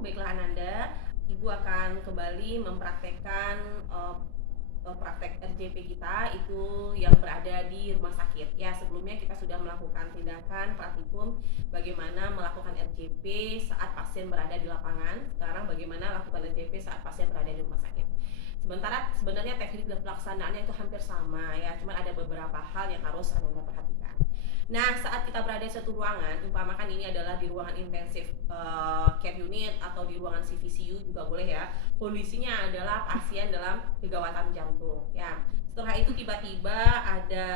baiklah Ananda, Ibu akan kembali mempraktekkan praktek RJP kita itu yang berada di rumah sakit. Ya, sebelumnya kita sudah melakukan tindakan praktikum bagaimana melakukan RJP saat pasien berada di lapangan. Sekarang bagaimana lakukan RJP saat pasien berada di rumah sakit. Sementara sebenarnya teknik dan pelaksanaannya itu hampir sama ya, cuma ada beberapa hal yang harus Anda perhatikan. Nah, saat kita berada di satu ruangan, umpamakan ini adalah di ruangan intensif care unit atau di ruangan CVCU juga boleh ya. Kondisinya adalah pasien dalam kegawatan jantung ya. Setelah itu tiba-tiba ada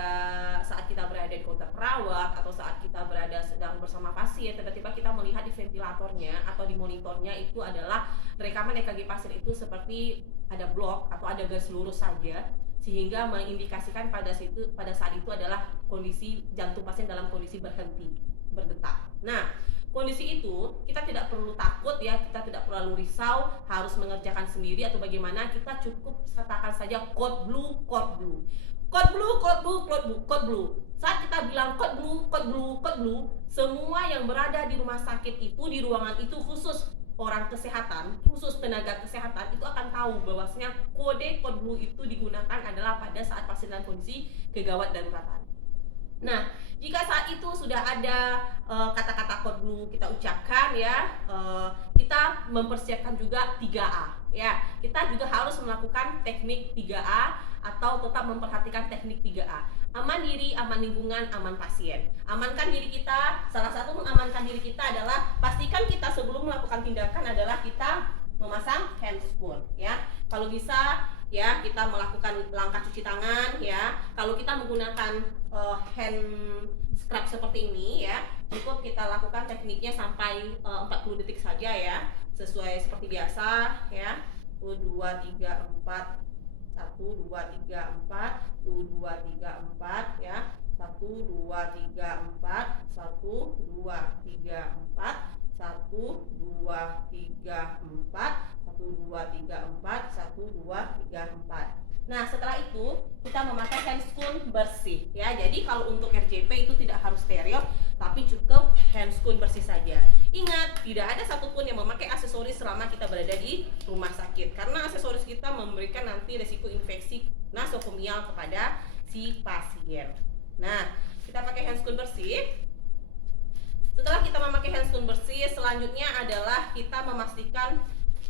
saat kita berada di counter perawat atau saat kita berada sedang bersama pasien, tiba-tiba kita melihat di ventilatornya atau di monitornya itu adalah rekaman EKG pasien itu seperti ada blok atau ada garis lurus saja, sehingga mengindikasikan pada saat itu adalah kondisi jantung pasien dalam kondisi berhenti berdetak. Nah, kondisi itu kita tidak perlu takut ya, kita tidak perlu risau harus mengerjakan sendiri atau bagaimana, kita cukup katakan saja code blue, code blue. Code blue, code blue, code blue, code blue. Saat kita bilang code blue, code blue, code blue, semua yang berada di rumah sakit itu, di ruangan itu, khusus orang kesehatan, khusus tenaga kesehatan itu akan tahu bahwasanya kode code blue itu digunakan adalah pada saat pasien dalam kondisi kegawat daruratan. Nah, jika saat itu sudah ada kata-kata code blue kita ucapkan ya, kita mempersiapkan juga 3A ya. Kita juga harus melakukan teknik 3A atau tetap memperhatikan teknik 3A. Aman diri, aman lingkungan, aman pasien. Amankan diri kita, salah satu mengamankan diri kita adalah pastikan kita sebelum melakukan tindakan adalah kita memasang handscoon ya. Kalau bisa ya kita melakukan langkah cuci tangan ya. Kalau kita menggunakan hand scrub seperti ini ya, cukup kita lakukan tekniknya sampai 40 detik saja ya, sesuai seperti biasa ya. 1 2 3 4 1 2 3 4 1 2 3 4 ya. 1 2 3 4 1 2 3 4 1 2 3 4 1 2 3 4 1 2 3 4. Nah, setelah itu kita memakai handscoon bersih ya. Jadi kalau untuk RJP itu tidak harus steril, tapi cukup handscoon bersih saja. Ingat, tidak ada satupun yang memakai aksesoris selama kita berada di rumah sakit, karena aksesoris kita memberikan nanti resiko infeksi nasokomial kepada si pasien. Nah, kita pakai handscoon bersih. Setelah kita memakai handscoon bersih, selanjutnya adalah kita memastikan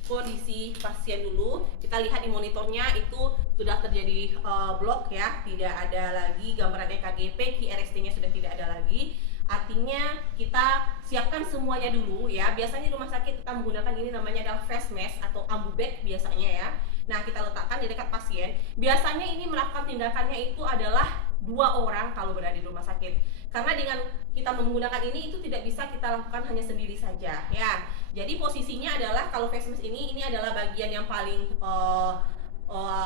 kondisi pasien dulu. Kita lihat di monitornya itu sudah terjadi blok ya, tidak ada lagi gambaran EKG, PQRST-nya sudah tidak ada lagi. Artinya kita siapkan semuanya dulu ya. Biasanya di rumah sakit kita menggunakan ini namanya adalah face mask atau ambu bag biasanya ya. Nah, kita letakkan di dekat pasien. Biasanya ini melakukan tindakannya itu adalah 2 orang kalau berada di rumah sakit. Karena dengan kita menggunakan ini itu tidak bisa kita lakukan hanya sendiri saja ya. Jadi posisinya adalah kalau face mask ini adalah bagian yang paling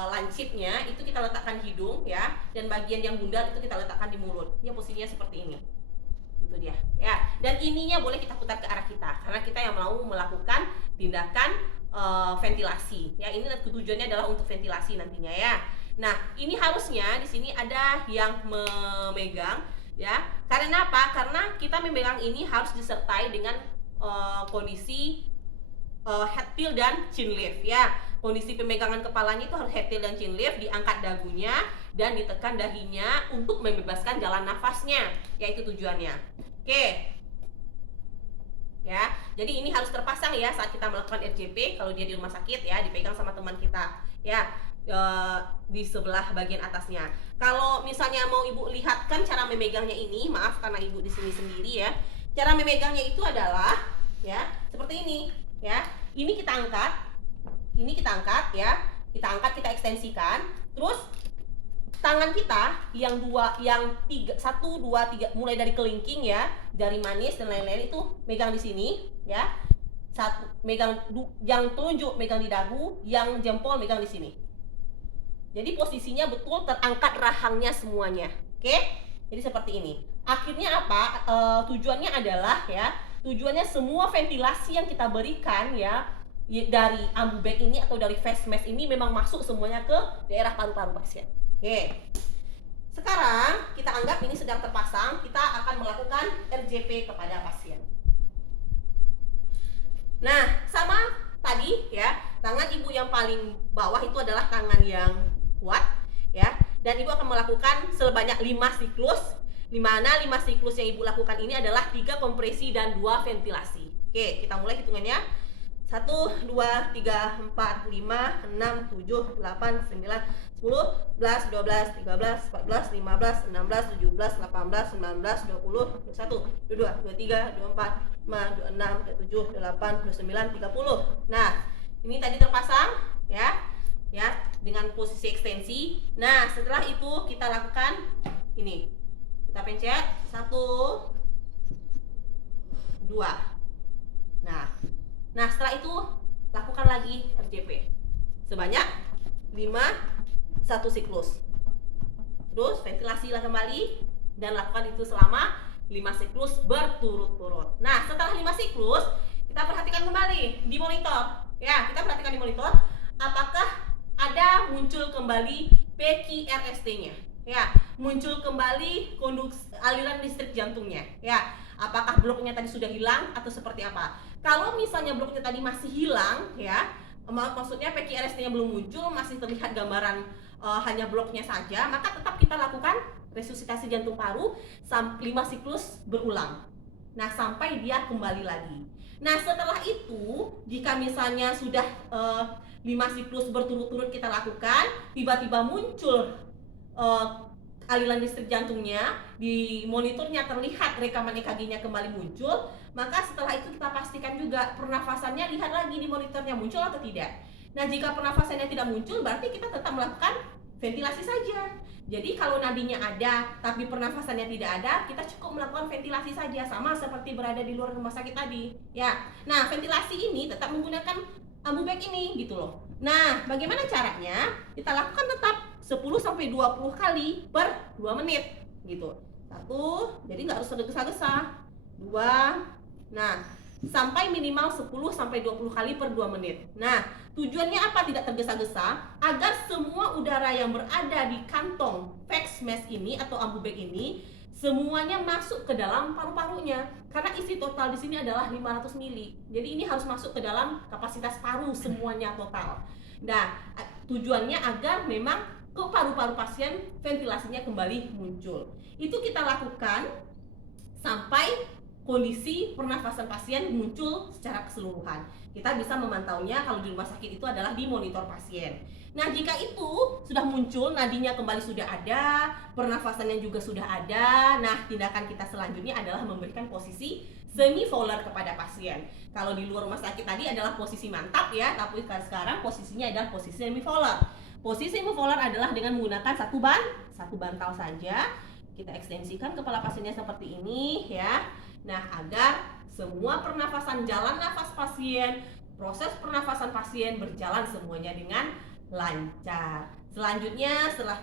lancipnya itu kita letakkan hidung ya, dan bagian yang bundar itu kita letakkan di mulut. Ya, posisinya seperti ini. Itu dia ya. Dan ininya boleh kita putar ke arah kita karena kita yang mau melakukan tindakan ventilasi ya. Ini tujuannya adalah untuk ventilasi nantinya ya. Nah, ini harusnya di sini ada yang memegang ya. Karena apa? Karena kita memegang ini harus disertai dengan kondisi head tilt dan chin lift ya. Kondisi pemegangan kepalanya itu harus head tilt dan chin lift, diangkat dagunya dan ditekan dahinya untuk membebaskan jalan nafasnya. Ya, itu tujuannya. Oke. Ya, jadi ini harus terpasang ya saat kita melakukan RJP. Kalau dia di rumah sakit ya, dipegang sama teman kita ya, di sebelah bagian atasnya. Kalau misalnya mau ibu lihatkan cara memegangnya ini, maaf karena ibu di sini sendiri ya. Cara memegangnya itu adalah ya seperti ini ya. Ini kita angkat ya. Kita angkat, kita ekstensikan. Terus tangan kita yang 1 2 3 mulai dari kelingking ya, jari manis dan lain-lain itu megang di sini ya. Megang yang telunjuk megang di dagu, yang jempol megang di sini. Jadi posisinya betul terangkat rahangnya semuanya. Oke? Jadi seperti ini. Akhirnya apa? Tujuannya adalah ya, tujuannya semua ventilasi yang kita berikan ya dari ambu bag ini atau dari face mask ini memang masuk semuanya ke daerah paru-paru pasien. Oke. Sekarang kita anggap ini sedang terpasang, kita akan melakukan RJP kepada pasien. Nah, sama lagi ya, tangan ibu yang paling bawah itu adalah tangan yang kuat ya, dan ibu akan melakukan sebanyak 5 siklus, di mana 5 siklus yang ibu lakukan ini adalah 3 kompresi dan 2 ventilasi. Oke, kita mulai hitungannya. 1, 2, 3, 4, 5, 6, 7, 8, 9, 10, 11, 12, 13, 14, 15, 16, 17, 18, 19, 20, 21, 22, 23, 24, 25, 26, 27, 28, 29, 30. Nah, ini tadi terpasang ya dengan posisi ekstensi. Nah, setelah itu kita lakukan ini. Kita pencet 1, 2. Nah, setelah itu lakukan lagi RJP sebanyak 1 siklus. Terus ventilasilah kembali dan lakukan itu selama 5 siklus berturut-turut. Nah, setelah 5 siklus, kita perhatikan kembali di monitor. Ya, kita perhatikan di monitor apakah ada muncul kembali PQRST-nya. Ya, muncul kembali aliran listrik jantungnya. Ya, apakah bloknya tadi sudah hilang atau seperti apa? Kalau misalnya bloknya tadi masih hilang ya, maksudnya PQRST-nya belum muncul, masih terlihat gambaran hanya bloknya saja, maka tetap kita lakukan resusitasi jantung paru 5 siklus berulang. Nah, sampai dia kembali lagi. Nah, setelah itu jika misalnya sudah 5 siklus berturut-turut kita lakukan, tiba-tiba muncul aliran listrik jantungnya, di monitornya terlihat rekaman EKG-nya kembali muncul, maka setelah itu kita pastikan juga pernafasannya, lihat lagi di monitornya muncul atau tidak. Nah, jika pernafasannya tidak muncul, berarti kita tetap melakukan ventilasi saja. Jadi kalau nadinya ada tapi pernafasannya tidak ada, kita cukup melakukan ventilasi saja, sama seperti berada di luar rumah sakit tadi ya. Nah, ventilasi ini tetap menggunakan AmbuBag ini gitu loh. Nah, bagaimana caranya? Kita lakukan tetap 10-20 kali per 2 menit gitu. 1, jadi nggak harus tergesa-gesa. 2, nah sampai minimal 10-20 kali per 2 menit. Nah, tujuannya apa tidak tergesa-gesa? Agar semua udara yang berada di kantong face mask ini atau AmbuBag ini semuanya masuk ke dalam paru-parunya. Karena isi total di sini adalah 500 mili. Jadi ini harus masuk ke dalam kapasitas paru semuanya total. Nah, tujuannya agar memang ke paru-paru pasien ventilasinya kembali muncul. Itu kita lakukan sampai kondisi pernafasan pasien muncul secara keseluruhan. Kita bisa memantaunya kalau di rumah sakit itu adalah di monitor pasien. Nah, jika itu sudah muncul, nadinya kembali sudah ada, pernafasannya juga sudah ada, nah tindakan kita selanjutnya adalah memberikan posisi semi-fowler kepada pasien. Kalau di luar rumah sakit tadi adalah posisi mantap ya, tapi sekarang posisinya adalah posisi semi-fowler. Posisi semi-fowler adalah dengan menggunakan satu bantal saja. Kita ekstensikan kepala pasiennya seperti ini ya. Nah, agar semua pernafasan jalan nafas pasien, proses pernafasan pasien berjalan semuanya dengan lancar. Selanjutnya setelah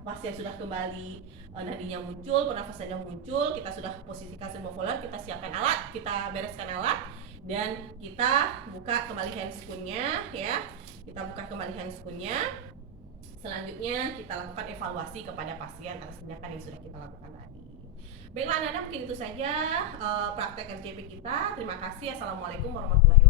pasien sudah kembali, nadinya muncul, pernafasannya muncul, kita sudah posisikan semi-fowler, kita siapkan alat, kita bereskan alat, dan kita buka kembali handscoon-nya ya. Kita buka kembali handscoon-nya. Selanjutnya kita lakukan evaluasi kepada pasien atas tindakan yang sudah kita lakukan tadi. Baiklah, anak-anak, mungkin itu saja praktek RJP kita. Terima kasih. Assalamualaikum warahmatullahi wabarakatuh.